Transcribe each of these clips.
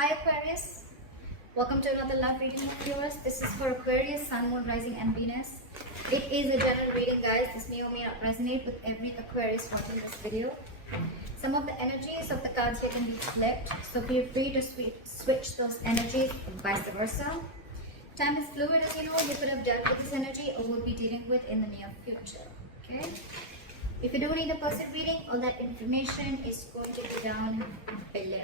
Hi Aquarius, welcome to another love reading of yours. This is for Aquarius, Sun, Moon, Rising and Venus. It is a general reading, guys. This may or may not resonate with every Aquarius watching this video. Some of the energies of the cards here can be flipped, so feel free to switch those energies and vice versa. Time is fluid, as you know. You could have dealt with this energy or will be dealing with in the near future. Okay? If you do need a personal reading, all that information is going to be down below.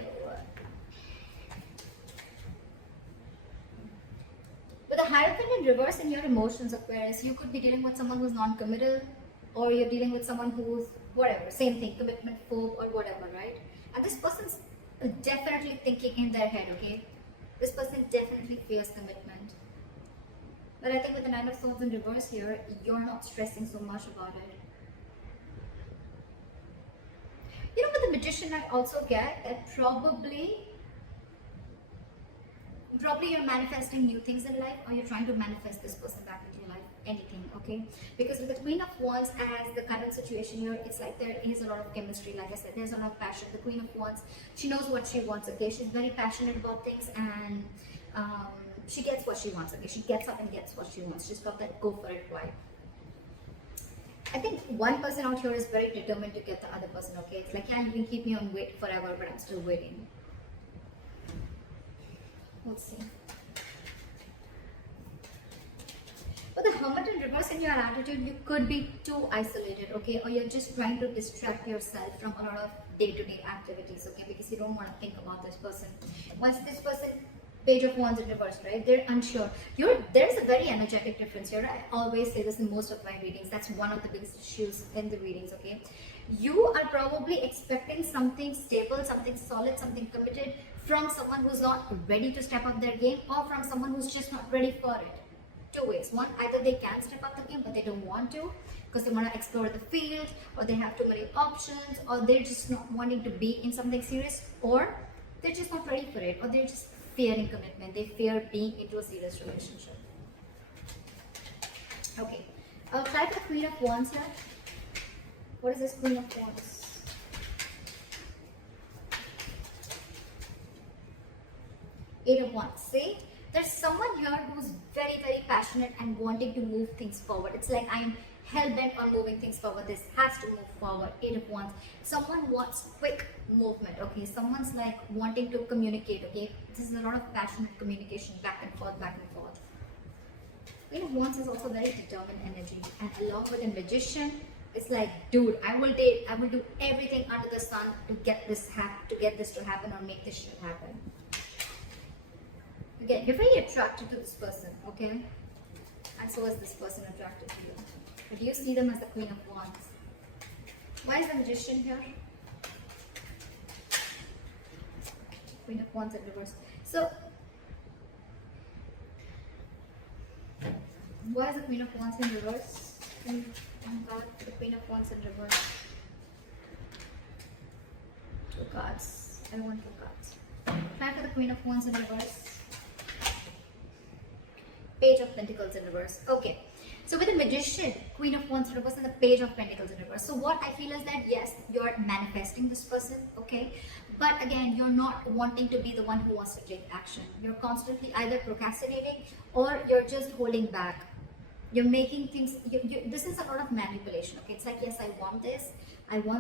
With a Hierophant in reverse in your emotions, Aquarius, you could be dealing with someone who's non-committal, or you're dealing with someone who's whatever, same thing, commitment phobe or whatever, right? And this person's definitely thinking in their head, okay? This person definitely fears commitment. But I think with the Nine of Swords in reverse here, you're not stressing so much about it. You know, with the Magician, I also get that probably you're manifesting new things in life, or you're trying to manifest this person back into your life, anything, okay? Because with the Queen of Wands as the current situation here, it's like there is a lot of chemistry. Like I said, there's a lot of passion. The Queen of Wands, she knows what she wants, okay? She's very passionate about things, and she gets what she wants, okay? She gets up and gets what she wants. She's got that go for it vibe. I think one person out here is very determined to get the other person, okay? It's like, yeah, you can keep me on wait forever, but I'm still waiting. Let's see. With the Hermit in reverse in your attitude, you could be too isolated, okay? Or you're just trying to distract yourself from a lot of day-to-day activities, okay? Because you don't want to think about this person. Once this person, Page of Wands in reverse, right? They're unsure. There's a very energetic difference here. I always say this in most of my readings. That's one of the biggest issues in the readings, okay? You are probably expecting something stable, something solid, something committed from someone who's not ready to step up their game, or from someone who's just not ready for it. Two ways. One, either they can step up the game, but they don't want to because they want to explore the field, or they have too many options, or they're just not wanting to be in something serious, or they're just not ready for it, or they're just fearing commitment. They fear being into a serious relationship. Okay, I'll try for the Queen of Wands here. What is this Queen of Wands? Eight of Wands. See, there's someone here who's very, very passionate and wanting to move things forward. It's like, I'm hell-bent on moving things forward. This has to move forward. Eight of Wands. Someone wants quick movement, okay? Someone's like wanting to communicate, okay? This is a lot of passionate communication, back and forth, back and forth. Queen of Wands is also very determined energy. And along with a Magician, it's like, dude, I will do everything under the sun to get this to happen, or make this shit happen. Again, you're very attracted to this person, okay? And so is this person attracted to you. But you see them as the Queen of Wands. Why is the Magician here? Queen of Wands in reverse. So, why is the Queen of Wands in reverse? Oh God, the Queen of Wands in reverse. Two cards. I want two cards. Try for the Queen of Wands in reverse. Page of Pentacles in reverse. Okay. So with the Magician, Queen of Wands in reverse, and the Page of Pentacles in reverse. So what I feel is that, yes, you're manifesting this person, okay? But again, you're not wanting to be the one who wants to take action. You're constantly either procrastinating, or you're just holding back. You're making things, this is a lot of manipulation, okay? It's like, yes, I want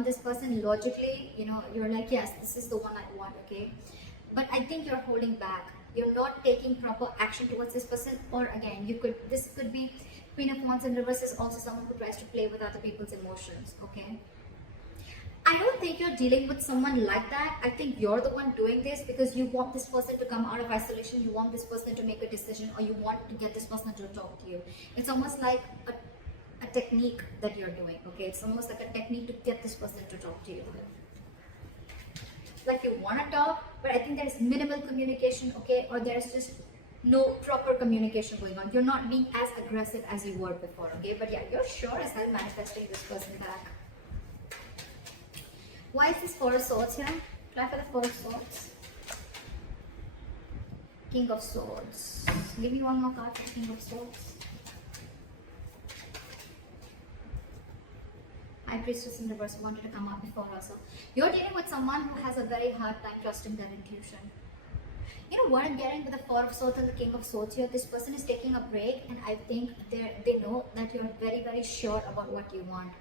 this person. Logically, you know, you're like, yes, this is the one I want, okay? But I think you're holding back. You're not taking proper action towards this person. Or again, this could be Queen of Wands in reverse is also someone who tries to play with other people's emotions, okay? I don't think you're dealing with someone like that. I think you're the one doing this because you want this person to come out of isolation. You want this person to make a decision, or you want to get this person to talk to you. It's almost like a technique that you're doing, okay? It's almost like a technique to get this person to talk to you. Like, you want to talk, but I think there's minimal communication, okay? Or there's just no proper communication going on. You're not being as aggressive as you were before, okay? But yeah, you're sure as hell manifesting this person back. Why is this Four of Swords here? Try for the Four of Swords. King of Swords. Give me one more card for King of Swords. High Priestess in reverse wanted to come up before also. You're dealing with someone who has a very hard time trusting their intuition. You know what I'm getting with the Four of Swords and the King of Swords here? This person is taking a break, and I think they know that you're very, very sure about what you want.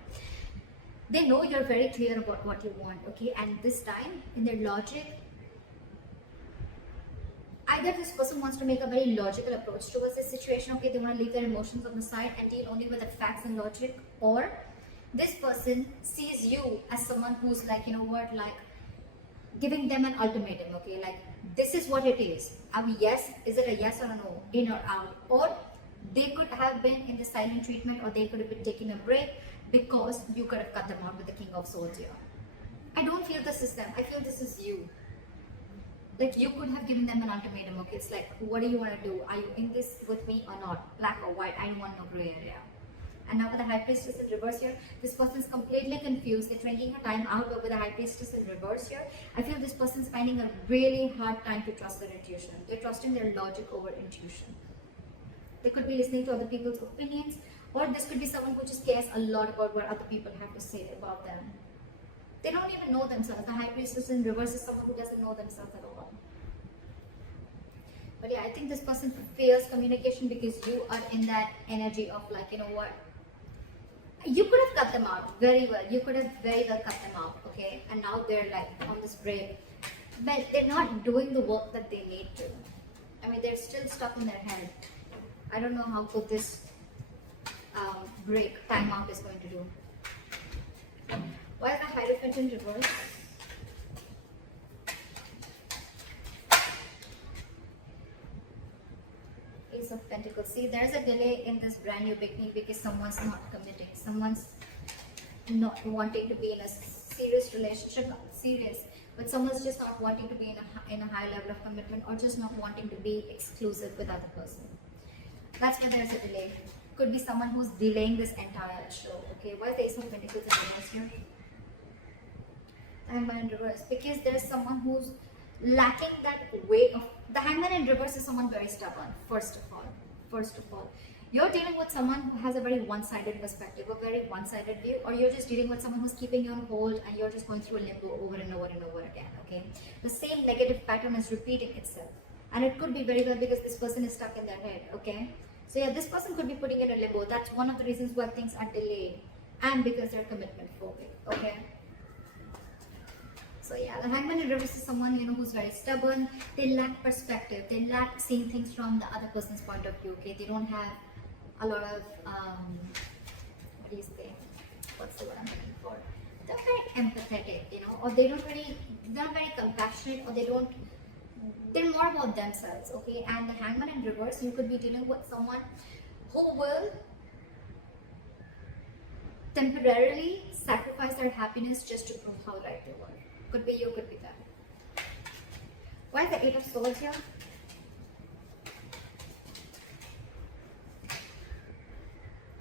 They know you're very clear about what you want, okay? And this time, in their logic, either this person wants to make a very logical approach towards this situation, okay? They want to leave their emotions on the side and deal only with the facts and logic, or this person sees you as someone who's like, you know what, like giving them an ultimatum, okay? Like, this is what it is. Yes, is it a yes or a no, in or out? Or they could have been in the silent treatment, or they could have been taking a break because you could have cut them out with the King of Swords here. I don't feel this is them. I feel this is you. Like, you could have given them an ultimatum, okay? It's like, what do you want to do? Are you in this with me or not? Black or white? I don't want no gray area. And now with the High Priestess in reverse here, this person is completely confused. They're drinking her time out, but with the High Priestess in reverse here, I feel this person is finding a really hard time to trust their intuition. They're trusting their logic over intuition. They could be listening to other people's opinions, or this could be someone who just cares a lot about what other people have to say about them. They don't even know themselves. The High Priestess in reverse is someone who doesn't know themselves at all. But yeah, I think this person fears communication because you are in that energy of like, you know what? You could have cut them out very well. You could have very well cut them out, okay? And now they're like on this break. But they're not doing the work that they need to. I mean, they're still stuck in their head. I don't know how good this break, timeout is going to do. Why is the Hierophant in reverse? Ace of Pentacles. See, there's a delay in this brand new beginning because someone's not committing. Someone's not wanting to be in a serious relationship, not serious, but someone's just not wanting to be in a high level of commitment, or just not wanting to be exclusive with other person. That's why there's a delay. Could be someone who's delaying this entire show. Okay, why is the Ace of Pentacles in reverse here? Hangman in reverse, because there's someone who's lacking that way of. The Hangman in reverse is someone very stubborn. First of all, you're dealing with someone who has a very one-sided perspective, a very one-sided view, or you're just dealing with someone who's keeping you on hold and you're just going through a limbo over and over and over again. Okay, the same negative pattern is repeating itself, and it could be very well because this person is stuck in their head. Okay, so yeah, this person could be putting in a limbo. That's one of the reasons why things are delayed, and because they're commitment phobic. Okay. So yeah, the Hangman in reverse is someone, you know, who's very stubborn. They lack perspective. They lack seeing things from the other person's point of view. Okay, they don't have a lot of what do you say? What's the word I'm looking for? They're very empathetic, you know, or they're not very compassionate, or they're more about themselves. Okay, and the Hangman in reverse, you could be dealing with someone who will temporarily sacrifice their happiness just to prove how right they were. Could be you, could be them. Why is the Eight of Swords here?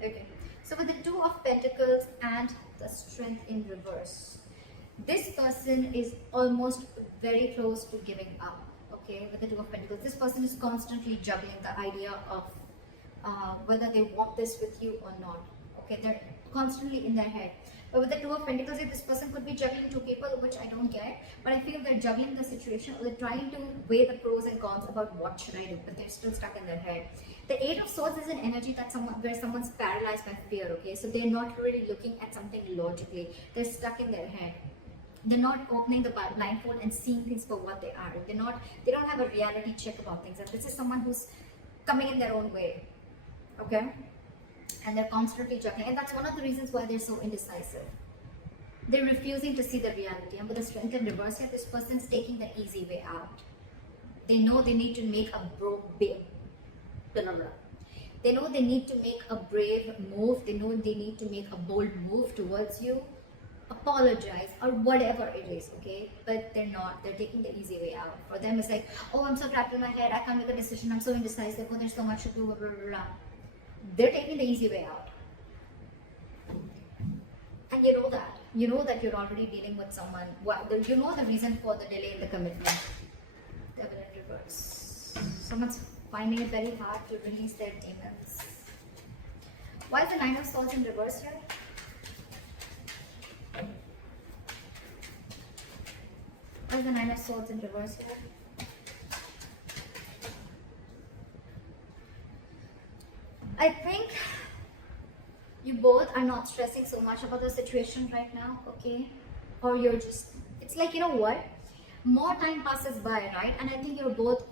Okay, so with the Two of Pentacles and the Strength in reverse, this person is almost very close to giving up. Okay, with the Two of Pentacles, this person is constantly juggling the idea of whether they want this with you or not. Okay, they're constantly in their head. But with the Two of Pentacles, this person could be juggling two people, which I don't get. But I feel they're juggling the situation, or they're trying to weigh the pros and cons about what should I do, but they're still stuck in their head. The Eight of Swords is an energy that where someone's paralyzed by fear. Okay, so they're not really looking at something logically. They're stuck in their head. They're not opening the blindfold and seeing things for what they are. They don't have a reality check about things. And this is someone who's coming in their own way. Okay. And they're constantly juggling, and that's one of the reasons why they're so indecisive. They're refusing to see the reality, and with the Strength in reverse here, this person's taking the easy way out. They know they need to make They know they need to make a brave move. They know they need to make a bold move towards you, apologize, or whatever it is, okay? But they're not. They're taking the easy way out. For them, it's like, oh, I'm so trapped in my head. I can't make a decision. I'm so indecisive. Oh, there's so much to do. Blah, blah, blah. They're taking the easy way out. And you know that. You know that you're already dealing with someone. Well, you know the reason for the delay in the commitment. Devil in reverse. Someone's finding it very hard to release their demons. Why is the Nine of Swords in reverse here? Why is the Nine of Swords in reverse here? I think you both are not stressing so much about the situation right now, okay? Or you're just, it's like, you know what? More time passes by, right? And I think you're both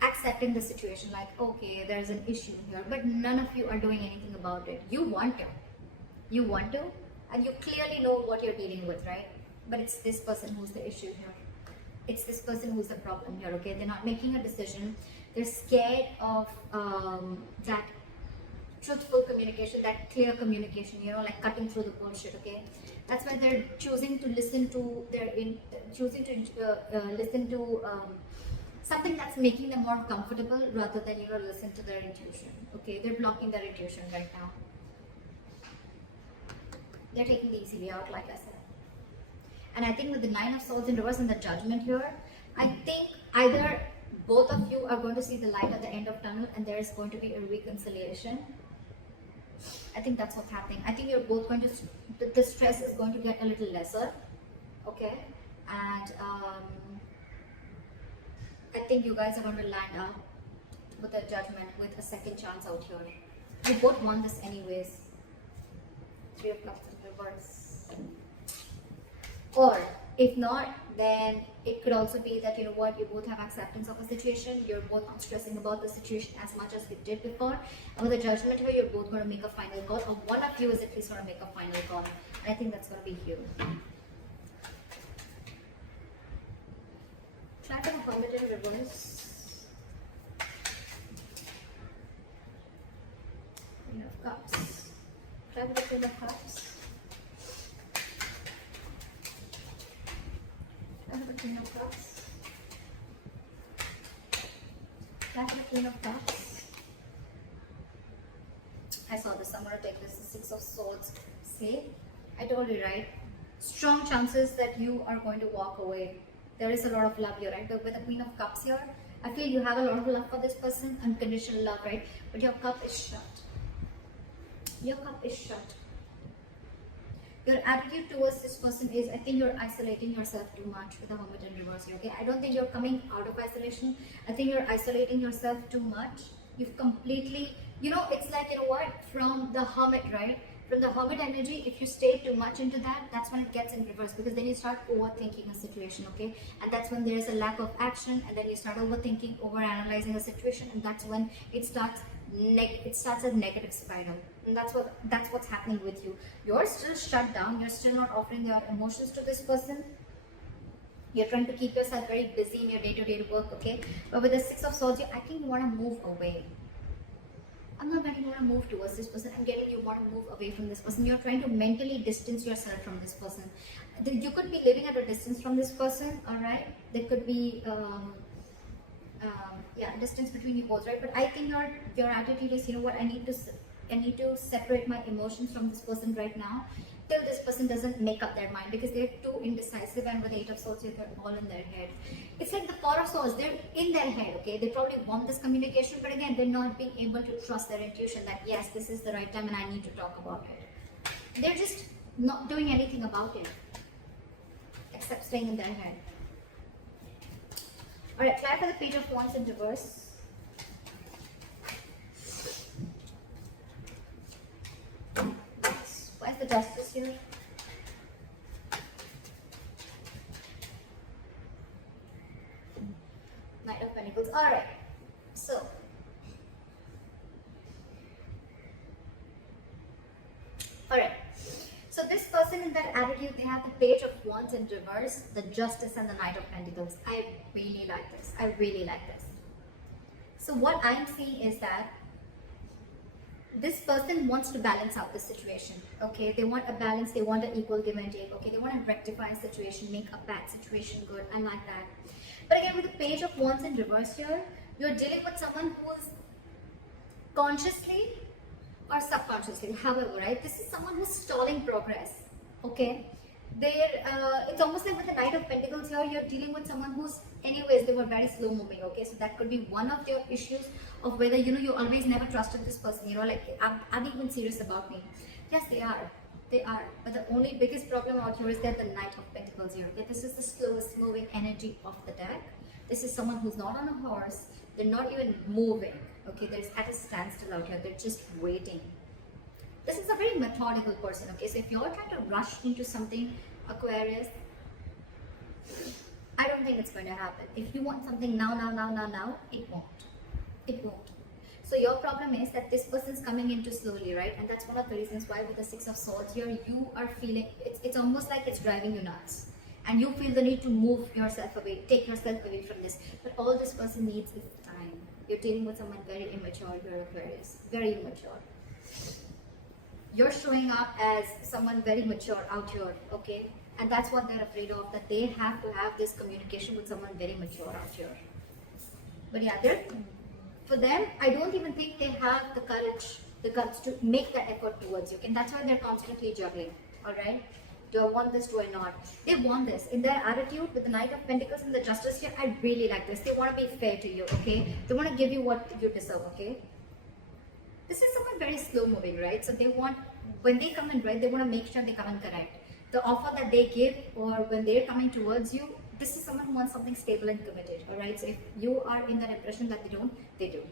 accepting the situation, like, okay, there's an issue here, but none of you are doing anything about it. You want to. You want to, and you clearly know what you're dealing with, right? But it's this person who's the issue here. It's this person who's the problem here, okay? They're not making a decision. They're scared of that truthful communication, that clear communication, you know, like cutting through the bullshit, okay? That's why they're choosing to listen to listen to something that's making them more comfortable rather than, you know, listen to their intuition, okay? They're blocking their intuition right now. They're taking the easy way out, like I said. And I think with the Nine of Swords in reverse and the Judgment here, I think either both of you are going to see the light at the end of tunnel and there is going to be a reconciliation. I think that's what's happening. I think you're both going to, the stress is going to get a little lesser, okay? And I think you guys are going to land up with a Judgment, with a second chance out here. You both want this anyways. Three of Cups in reverse. Or if not, then it could also be that, you know what, you both have acceptance of a situation. You're both not stressing about the situation as much as you did before. And with the Judgment here, you're both going to make a final call, or one of you is at least going to make a final call. And I think that's going to be you. Try to come it in reverse. Queen of Cups. Try with the Queen of Cups. Try with the Queen of Cups. Try with the Queen of Cups. I saw this. I'm going to take this. The Six of Swords. See? I told you, right? Strong chances that you are going to walk away. There is a lot of love here, right? But with the Queen of Cups here, I feel you have a lot of love for this person. Unconditional love, right? But your cup is shut. Your cup is shut. Your attitude towards this person is, I think you're isolating yourself too much with the Hermit in reverse here, okay? I don't think you're coming out of isolation. I think you're isolating yourself too much. You've completely, you know, it's like, you know what, from the Hermit, right? From the Hermit energy, if you stay too much into that, that's when it gets in reverse, because then you start overthinking a situation, okay? And that's when there is a lack of action, and then you start overthinking, overanalyzing a situation, and that's when it starts a negative spiral. And that's what's happening with you. You're still shut down. You're still not offering your emotions to this person. You're trying to keep yourself very busy in your day-to-day work, okay? But with the Six of Swords, I think you want to move away. I'm not getting you want to move towards this person. I'm getting you want to move away from this person. You're trying to mentally distance yourself from this person. You could be living at a distance from this person, all right? There could be distance between you both, right? But I think your attitude is, you know what, I need to separate my emotions from this person right now till this person doesn't make up their mind, because they're too indecisive, and with Eight of Swords they're all in their head. It's like the Four of Swords, they're in their head, okay? They probably want this communication, but again, they're not being able to trust their intuition that yes, this is the right time and I need to talk about it. They're just not doing anything about it except staying in their head. Alright, try for the Page of Wands in reverse. Why is the Justice here? Knight of Pentacles. Alright, so this person in that attitude, they have the Page of Wands in reverse, the Justice, and the Knight of Pentacles. I really like this. I really like this. So what I'm seeing is that this person wants to balance out the situation, okay? They want a balance, they want an equal give and take, okay? They want to rectify a situation, make a bad situation good. I like that. But again, with the Page of Wands in reverse here, you're dealing with someone who is consciously or subconsciously, however, right? This is someone who's stalling progress, okay? It's almost like with the Knight of Pentacles here, you're dealing with someone who's, anyways, they were very slow moving, okay? So that could be one of your issues of whether, you know, you always never trusted this person, you know, like, are they even serious about me? Yes, they are. They are. But the only biggest problem out here is that the Knight of Pentacles here, okay? This is the slowest moving energy of the deck. This is someone who's not on a horse. They're not even moving. Okay, they're at a standstill out here. They're just waiting. This is a very methodical person. Okay, so if you're trying to rush into something, Aquarius, I don't think it's going to happen. If you want something now, it won't. It won't. So your problem is that this person's coming into slowly, right? And that's one of the reasons why with the Six of Swords here, you are feeling, it's almost like it's driving you nuts. And you feel the need to move yourself away, take yourself away from this. But all this person needs is time. You're dealing with someone very immature here, Aquarius. Very immature. You're showing up as someone very mature out here, okay? And that's what they're afraid of, that they have to have this communication with someone very mature out here. But yeah, for them, I don't even think they have the guts to make that effort towards you. And that's why they're constantly juggling, all right? Do I want this? Do I not? They want this. In their attitude with the Knight of Pentacles and the Justice here, I really like this. They want to be fair to you, okay? They want to give you what you deserve, okay? This is someone very slow moving, right? So they want, when they come in, right, they want to make sure they come in correct. The offer that they give, or when they're coming towards you, this is someone who wants something stable and committed, all right? So if you are in that impression that they don't, they do.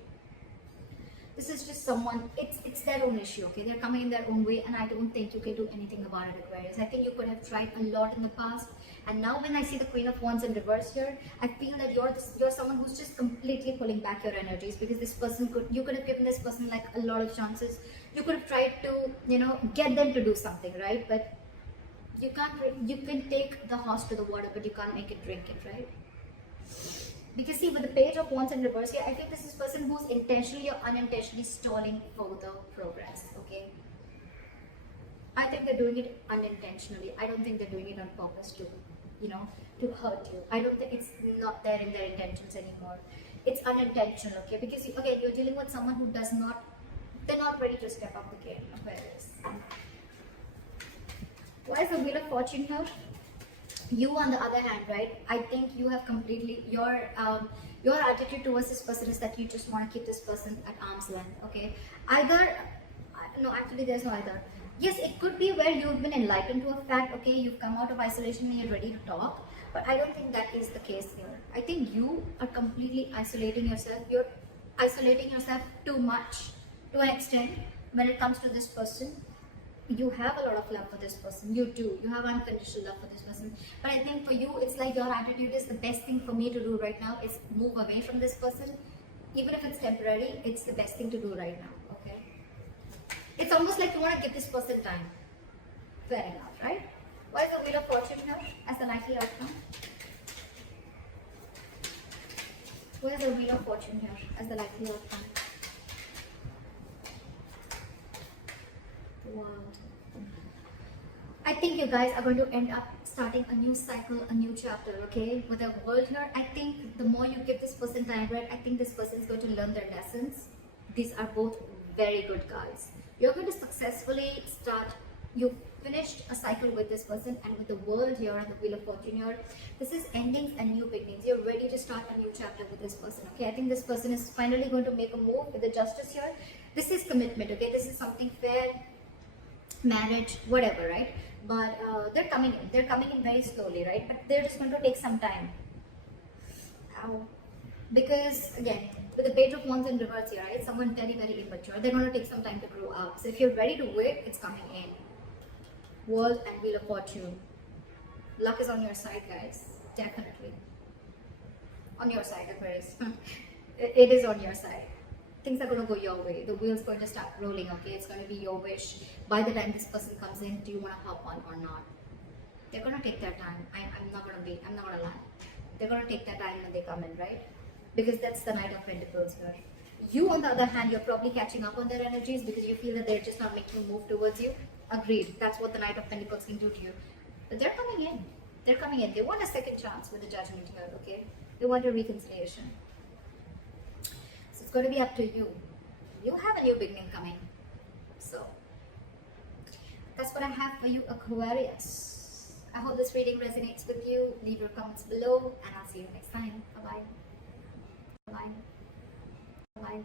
This is just someone, it's their own issue, okay? They're coming in their own way, and I don't think you can do anything about it, Aquarius. I think you could have tried a lot in the past, and now when I see the Queen of Wands in reverse here, I feel that you're someone who's just completely pulling back your energies, because this person you could have given this person like a lot of chances. You could have tried to, get them to do something, right? But you can take the horse to the water, but you can't make it drink it, right? Because see, with the Page of Wands in reverse here, I think this is a person who's intentionally or unintentionally stalling further progress, okay? I think they're doing it unintentionally. I don't think they're doing it on purpose to hurt you. I don't think it's not there in their intentions anymore. It's unintentional, okay? Because again, you're dealing with someone who they're not ready to step up the game, Aquarius. Why is the Wheel of Fortune here? You, on the other hand, right, I think you have completely, your attitude towards this person is that you just want to keep this person at arm's length, okay? No, actually there's no either. Yes, it could be where you've been enlightened to a fact, okay, you've come out of isolation and you're ready to talk, but I don't think that is the case here. I think you are completely isolating yourself. You're isolating yourself too much, to an extent, when it comes to this person. You have a lot of love for this person. You do. You have unconditional love for this person. But I think for you, it's like your attitude is the best thing for me to do right now is move away from this person. Even if it's temporary, it's the best thing to do right now, okay? It's almost like you want to give this person time. Fair enough, right? Why is the Wheel of Fortune here as the likely outcome? Where is the Wheel of Fortune here as the likely outcome? Wow. I think you guys are going to end up starting a new cycle, a new chapter, okay? With the world here, I think the more you give this person time, right, I think this person is going to learn their lessons. These are both very good cards. You're going to successfully you finished a cycle with this person, and with the world here and the Wheel of Fortune here, this is endings and new beginnings. You're ready to start a new chapter with this person, okay? I think this person is finally going to make a move with the Justice here. This is commitment, okay? This is something fair, marriage, whatever, right? But they're coming in very slowly, right? But they're just going to take some time. Because again, with the Page of Wands in reverse here, right? Someone very, very immature. They're going to take some time to grow up. So if you're ready to wait, it's coming in. World and Wheel of Fortune. Luck is on your side, guys. Definitely. On your side, Aquarius. It is on your side. Things are going to go your way. The wheel's going to start rolling, okay? It's going to be your wish. By the time this person comes in, do you want to hop on or not? They're going to take their time. I'm not going to lie. They're going to take their time when they come in, right? Because that's the Knight of Pentacles here. You, on the other hand, you're probably catching up on their energies because you feel that they're just not making a move towards you. Agreed. That's what the Knight of Pentacles can do to you. But they're coming in. They're coming in. They want a second chance with the Judgment here, okay? They want a reconciliation. So it's going to be up to you. You have a new beginning coming. So that's what I have for you, Aquarius. I hope this reading resonates with you. Leave your comments below, and I'll see you next time. Bye-bye. Bye-bye. Bye-bye.